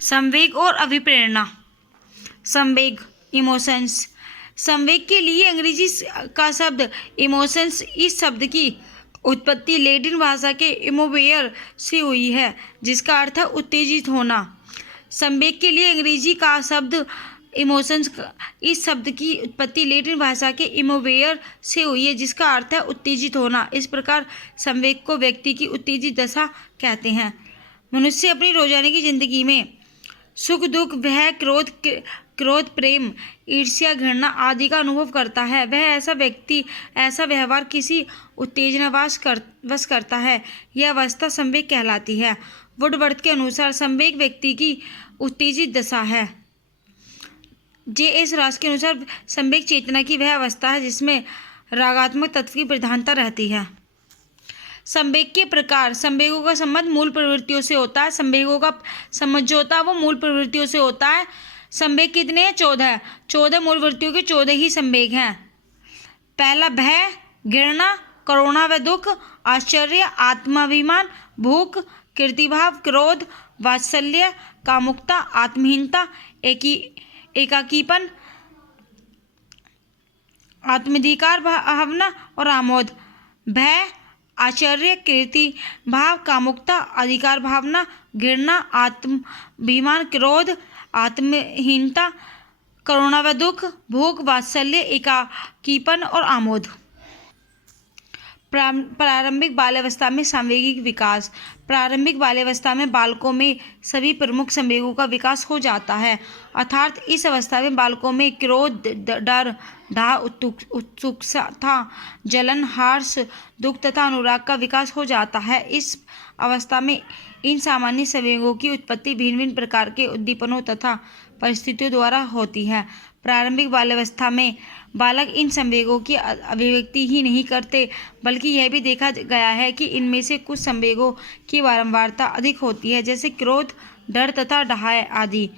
संवेग और अभिप्रेरणा। संवेग, इमोशंस। संवेग के लिए अंग्रेजी का शब्द इमोशंस। इस शब्द की उत्पत्ति लैटिन भाषा के इमोवेयर से हुई है, जिसका अर्थ है उत्तेजित होना। संवेग के लिए अंग्रेजी का शब्द इमोशंस। इस शब्द की उत्पत्ति लैटिन भाषा के इमोवेयर से हुई है, जिसका अर्थ है उत्तेजित होना। इस प्रकार संवेग को व्यक्ति की उत्तेजित दशा कहते हैं। मनुष्य अपनी रोजाना की जिंदगी में सुख, दुख, भय, क्रोध, प्रेम, ईर्ष्या, घृणा आदि का अनुभव करता है। वह ऐसा व्यक्ति ऐसा व्यवहार किसी उत्तेजनावश करता है। यह अवस्था संवेग कहलाती है। वुडवर्थ के अनुसार संवेग व्यक्ति की उत्तेजित दशा है। जे.एस. रास के अनुसार संवेग चेतना की वह अवस्था है जिसमें रागात्मक तत्व की प्रधानता रहती है। संवेग के प्रकार। संवेगों का संबंध मूल प्रवृत्तियों से होता है। संवेगों का संबंध जो होता है वो मूल प्रवृत्तियों से होता है। संवेग कितने हैं? 14। 14 मूल प्रवृत्तियों के 14 ही संवेग हैं। पहला भय, घृणा, करुणा व दुख, आश्चर्य, आत्माभिमान, भूख, कीर्तिभाव, क्रोध, वात्सल्य, कामुकता, आत्महीनता, एकाकीपन, आत्माधिकार भावना और आमोद। भय, आश्चर्य, कीर्ति भाव, कामुकता, अधिकार भावना, घृणा, आत्माभिमान, क्रोध, आत्महीनता, करुणा व दुख, भूख, वात्सल्य, एकाकीपन और आमोद। प्रारंभिक बाल्यावस्था में सांवेगिक विकास। प्रारंभिक बाल्यावस्था में बालकों में सभी प्रमुख संवेगों का विकास हो जाता है, अर्थात इस अवस्था में बालकों में क्रोध, डर, डाह, उत्सुकता, जलन, हर्ष, दुख तथा अनुराग का विकास हो जाता है। इस अवस्था में इन सामान्य संवेगों की उत्पत्ति भिन्न भिन्न प्रकार के उद्दीपनों तथा परिस्थितियों द्वारा होती है। प्रारंभिक बाल्यावस्था में बालक इन संवेगों की अभिव्यक्ति ही नहीं करते, बल्कि यह भी देखा गया है कि इनमें से कुछ संवेगों की बारंबारता अधिक होती है, जैसे क्रोध, डर तथा डाह आदि,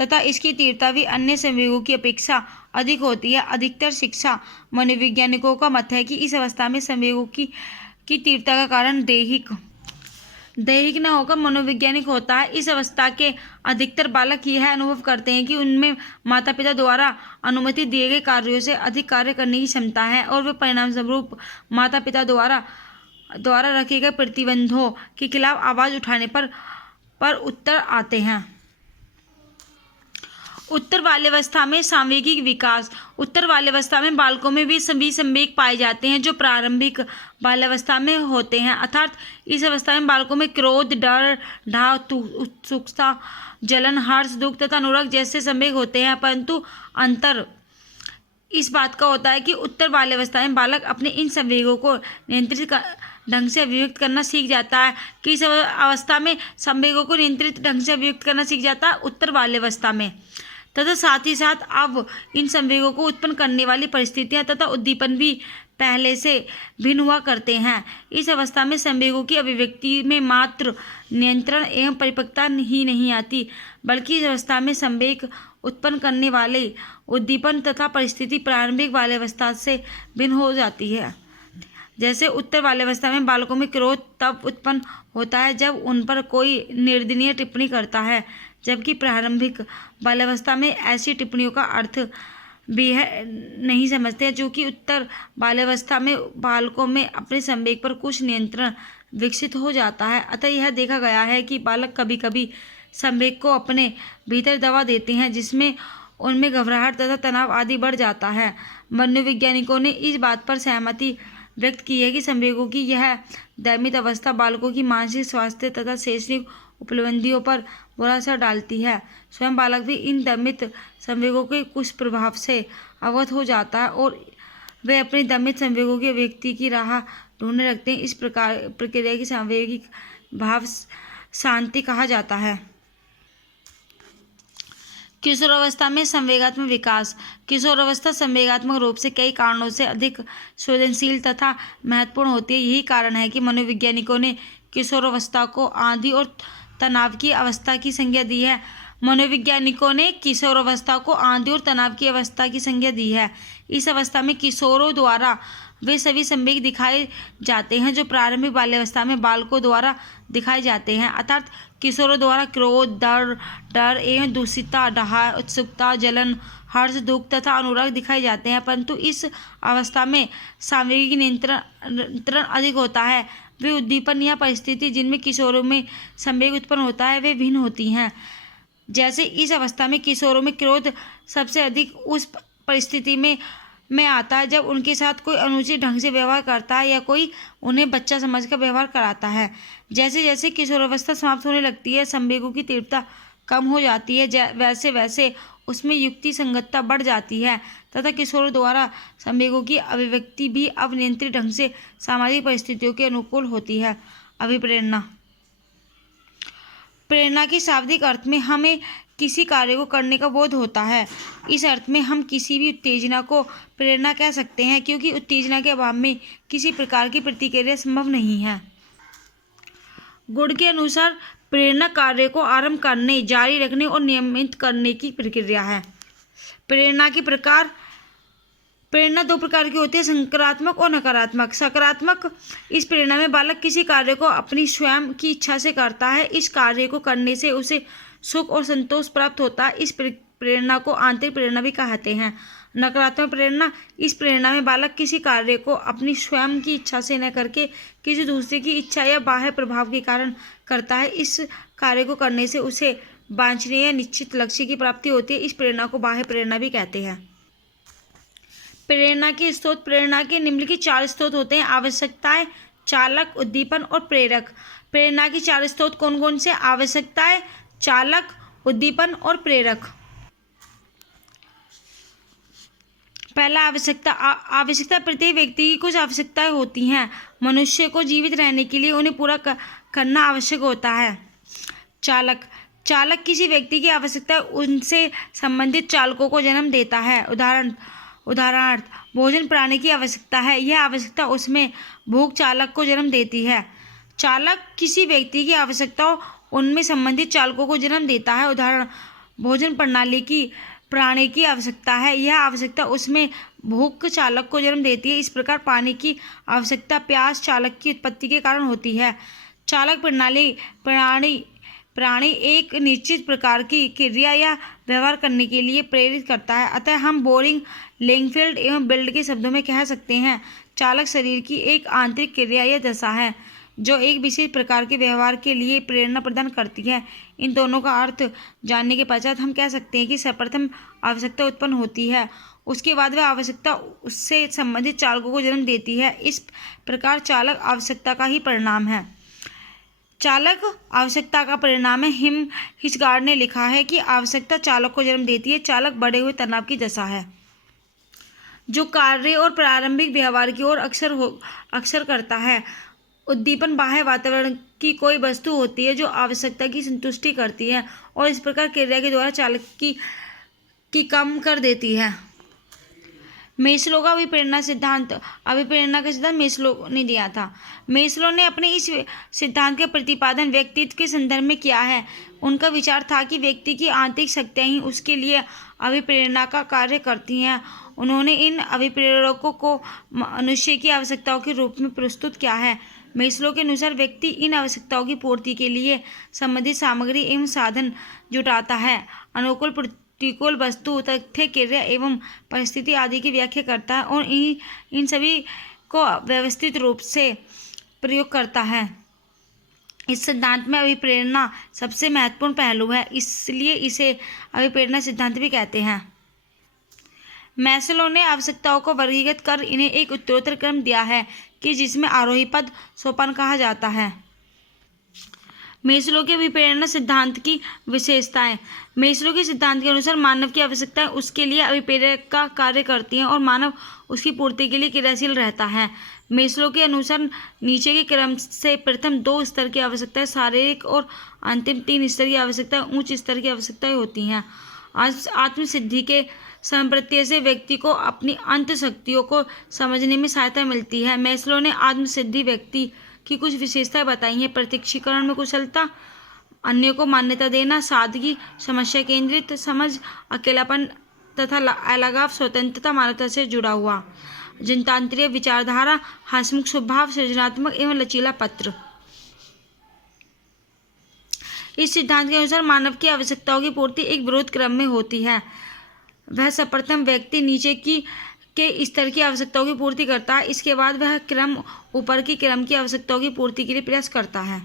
तथा इसकी तीव्रता भी अन्य संवेगों की अपेक्षा अधिक होती है। अधिकतर शिक्षा मनोवैज्ञानिकों का मत है कि इस अवस्था में संवेगों की तीव्रता का कारण दैहिक न होकर मनोवैज्ञानिक होता है। इस अवस्था के अधिकतर बालक यह अनुभव करते हैं कि उनमें माता पिता द्वारा अनुमति दिए गए कार्यों से अधिक कार्य करने की क्षमता है, और वे परिणाम स्वरूप माता पिता द्वारा रखे गए प्रतिबंधों के खिलाफ आवाज उठाने पर उतर आते हैं। उत्तर बाल्यावस्था में सांवेगिक विकास। उत्तर बाल्यावस्था में बालकों में भी सभी संवेग पाए जाते हैं जो प्रारंभिक बाल्यावस्था में होते हैं, अर्थात इस अवस्था में बालकों में क्रोध, डर, डाह, उत्सुकता, जलन, हर्ष, दुख तथा अनुराग जैसे संवेग होते हैं, परंतु अंतर इस बात का होता है कि उत्तर बाल्यावस्था में बालक अपने इन संवेगों को नियंत्रित ढंग से अभिव्यक्त करना सीख जाता है। कि इस अवस्था में संवेगों को नियंत्रित ढंग से अभिव्यक्त करना सीख जाता है उत्तर बाल्यावस्था में, तथा साथ ही साथ अब इन संवेगों को उत्पन्न करने वाली परिस्थितियां तथा उद्दीपन भी पहले से भिन्न हुआ करते हैं। इस अवस्था में संवेगों की अभिव्यक्ति में मात्र नियंत्रण एवं परिपक्वता ही नहीं आती, बल्कि इस अवस्था में संवेग उत्पन्न करने वाले उद्दीपन तथा परिस्थिति प्रारंभिक बाल्यावस्था से भिन्न हो जाती है। जैसे उत्तर बाल्यावस्था में बालकों में क्रोध तब उत्पन्न होता है जब उन पर कोई निर्दयनीय टिप्पणी करता है, जबकि प्रारंभिक बाल्यावस्था में ऐसी टिप्पणियों का अर्थ भी नहीं समझते, जो कि उत्तर बाल्यावस्था में बालकों में अपने संवेग पर कुछ नियंत्रण विकसित हो जाता है। अतः यह देखा गया है कि बालक कभी कभी संवेग को अपने भीतर दबा देते हैं, जिसमें उनमें घबराहट तथा तनाव आदि बढ़ जाता है। मनोवैज्ञानिकों ने इस बात पर सहमति व्यक्त की है कि संवेगों की यह दमित अवस्था बालकों की मानसिक स्वास्थ्य तथा शैक्षणिक उपलब्धियों पर बुरा असर डालती है। स्वयं बालक भी इन दमित संवेगों के कुछ प्रभाव से अवगत हो जाता है और वे अपने दमित संवेगों की अभिव्यक्ति की राह ढूंढने लगते हैं। इस प्रक्रिया की सांवेगिक भाव शांति कहा जाता है। किशोरावस्था में संवेगात्मक विकास। किशोरावस्था संवेगात्मक रूप से कई कारणों से अधिक संवेदनशील तथा महत्वपूर्ण होती है। यही कारण है कि मनोवैज्ञानिकों ने किशोरावस्था को आंधी और तनाव की अवस्था की संज्ञा दी है। मनोवैज्ञानिकों ने किशोरावस्था को आंधी और तनाव की अवस्था की संज्ञा दी है। इस अवस्था में किशोरों द्वारा वे सभी संवेग दिखाए जाते हैं जो प्रारंभिक बाल्यावस्था में बालकों द्वारा दिखाए जाते हैं, अर्थात किशोरों द्वारा क्रोध, डर एवं दूषितता, डहा, उत्सुकता, जलन, हर्ष, दुख तथा अनुराग दिखाए जाते हैं। परंतु इस अवस्था में सांवेगिक नियंत्रण अधिक होता है। वे उद्दीपन या परिस्थिति जिनमें किशोरों में संवेग उत्पन्न होता है वे भिन्न होती हैं। जैसे इस अवस्था में किशोरों में क्रोध सबसे अधिक उस परिस्थिति में आता है जब उनके साथ कोई अनुचित ढंग से व्यवहार करता है या कोई उन्हें बच्चा समझकर व्यवहार कराता है। जैसे जैसे किशोरावस्था समाप्त होने लगती है, संवेगों की तीव्रता कम हो जाती है, वैसे वैसे उसमें युक्ति संगतता बढ़ जाती है तथा किशोरों द्वारा संवेगों की अभिव्यक्ति भी अब नियंत्रित ढंग से सामाजिक परिस्थितियों के अनुकूल होती है। अभिप्रेरणा। प्रेरणा के शाब्दिक अर्थ में हमें किसी कार्य को करने का बोध होता है। इस अर्थ में हम किसी भी उत्तेजना को प्रेरणा कह सकते हैं, क्योंकि उत्तेजना के अभाव में किसी प्रकार की प्रतिक्रिया संभव नहीं है। गुण के अनुसार प्रेरणा कार्य को आरंभ करने, जारी रखने और नियमित करने की प्रक्रिया है। प्रेरणा के प्रकार। प्रेरणा दो प्रकार की होती है, सकारात्मक और नकारात्मक। सकारात्मक, इस प्रेरणा में बालक किसी कार्य को अपनी स्वयं की इच्छा से करता है। इस कार्य को करने से उसे सुख और संतोष प्राप्त होता है। इस प्रेरणा को आंतरिक प्रेरणा भी कहते हैं। नकारात्मक प्रेरणा, इस प्रेरणा में बालक किसी कार्य को अपनी स्वयं की इच्छा से न करके किसी दूसरे की इच्छा या बाह्य प्रभाव के कारण करता है। इस कार्य को करने से उसे वांछनीय या निश्चित लक्ष्य की प्राप्ति होती है। इस प्रेरणा को बाह्य प्रेरणा भी कहते हैं। प्रेरणा के स्रोत। प्रेरणा के निम्नलिखित 4 स्रोत होते हैं: आवश्यकताएं, चालक, उद्दीपन और प्रेरक। प्रेरणा के 4 स्रोत कौन कौन से? आवश्यकताएं, चालक, उद्दीपन और प्रेरक। पहला, आवश्यकता। आवश्यकता प्रत्येक व्यक्ति की कुछ आवश्यकताएं होती हैं। मनुष्य को जीवित रहने के लिए उन्हें पूरा करना आवश्यक होता है। चालक। चालक किसी व्यक्ति की आवश्यकता उनसे संबंधित चालकों को जन्म देता है। उदाहरणार्थ, भोजन प्राणी की आवश्यकता है, यह आवश्यकता उसमें भूख चालक को जन्म देती है। चालक किसी व्यक्ति की आवश्यकताओं उनमें संबंधित चालकों को जन्म देता है। उदाहरण, भोजन प्रणाली की प्राणी की आवश्यकता है, यह आवश्यकता उसमें भूख चालक को जन्म देती है। इस प्रकार पानी की आवश्यकता प्यास चालक की उत्पत्ति के कारण होती है। चालक प्राणी एक निश्चित प्रकार की क्रिया या व्यवहार करने के लिए प्रेरित करता है। अतः हम बोरिंग, लिंकफील्ड एवं बिल्ड के शब्दों में कह सकते हैं, चालक शरीर की एक आंतरिक क्रिया या दशा है जो एक विशेष प्रकार के व्यवहार के लिए प्रेरणा प्रदान करती है। इन दोनों का अर्थ जानने के पश्चात हम कह सकते हैं कि सर्वप्रथम आवश्यकता उत्पन्न होती है, उसके बाद वह आवश्यकता उससे संबंधित चालकों को जन्म देती है। इस प्रकार चालक आवश्यकता का ही परिणाम है। चालक आवश्यकता का परिणाम है। हिचगार्ड ने लिखा है कि आवश्यकता चालक को जन्म देती है। चालक बढ़े हुए तनाव की दशा है जो कार्य और प्रारंभिक व्यवहार की ओर अक्सर करता है। उद्दीपन बाह्य वातावरण की कोई वस्तु होती है जो आवश्यकता की संतुष्टि करती है और इस प्रकार क्रिया के द्वारा चालक की कम कर देती है। मेस्लो का अभिप्रेरणा सिद्धांत। अभिप्रेरणा का सिद्धांत मेस्लो ने दिया था। मेस्लो ने अपने इस सिद्धांत का प्रतिपादन व्यक्तित्व के संदर्भ में किया है। उनका विचार था कि व्यक्ति की आंतरिक शक्तियाँ ही उसके लिए अभिप्रेरणा का कार्य करती हैं। उन्होंने इन अभिप्रेरकों को मनुष्य की आवश्यकताओं के रूप में प्रस्तुत किया है। मेस्लो के अनुसार व्यक्ति इन आवश्यकताओं की पूर्ति के लिए संबंधित सामग्री एवं साधन जुटाता है, अनुकूल प्रतिकूल वस्तु, तथ्य, क्रिया एवं परिस्थिति आदि की व्याख्या करता है और इन सभी को व्यवस्थित रूप से प्रयोग करता है। इस सिद्धांत में अभिप्रेरणा सबसे महत्वपूर्ण पहलू है, इसलिए इसे अभिप्रेरणा सिद्धांत भी कहते हैं। मेस्लो ने आवश्यकताओं को वर्गीकृत कर इन्हें एक उत्तरोत्तर क्रम दिया है कि जिसमें आरोही पद सोपान कहा जाता है। मेस्लो के अभिप्रेरणा सिद्धांत की विशेषताएं। मेस्लो के सिद्धांत के अनुसार मानव की आवश्यकताएं उसके लिए अभिप्रेरक का कार्य करती हैं और मानव उसकी पूर्ति के लिए क्रियाशील रहता है। मेस्लो के अनुसार नीचे के क्रम से प्रथम 2 स्तर की आवश्यकताएं शारीरिक और अंतिम 3 स्तर की आवश्यकताएं उच्च स्तर की आवश्यकताएं होती हैं। आत्मसिद्धि के संप्रत्यय से व्यक्ति को अपनी अंत शक्तियों को समझने में सहायता मिलती है। मेस्लो ने आत्मसिद्धि व्यक्ति की कुछ विशेषताएं बताई हैं: प्रत्यक्षीकरण में कुशलता, अन्य को मान्यता देना, सादगी, समस्या केंद्रित समझ, अकेलापन तथा अलगाव, स्वतंत्रता, मानवता से जुड़ा हुआ। जनतांत्रिक विचारधारा, हंसमुख स्वभाव, सृजनात्मक एवं लचीला पात्र। इस सिद्धांत के अनुसार मानव की आवश्यकताओं की पूर्ति एक विरोध क्रम में होती है। वह सर्वप्रथम व्यक्ति नीचे के स्तर की आवश्यकताओं की पूर्ति करता है, इसके बाद वह क्रम ऊपर की क्रम की आवश्यकताओं की पूर्ति के लिए प्रयास करता है।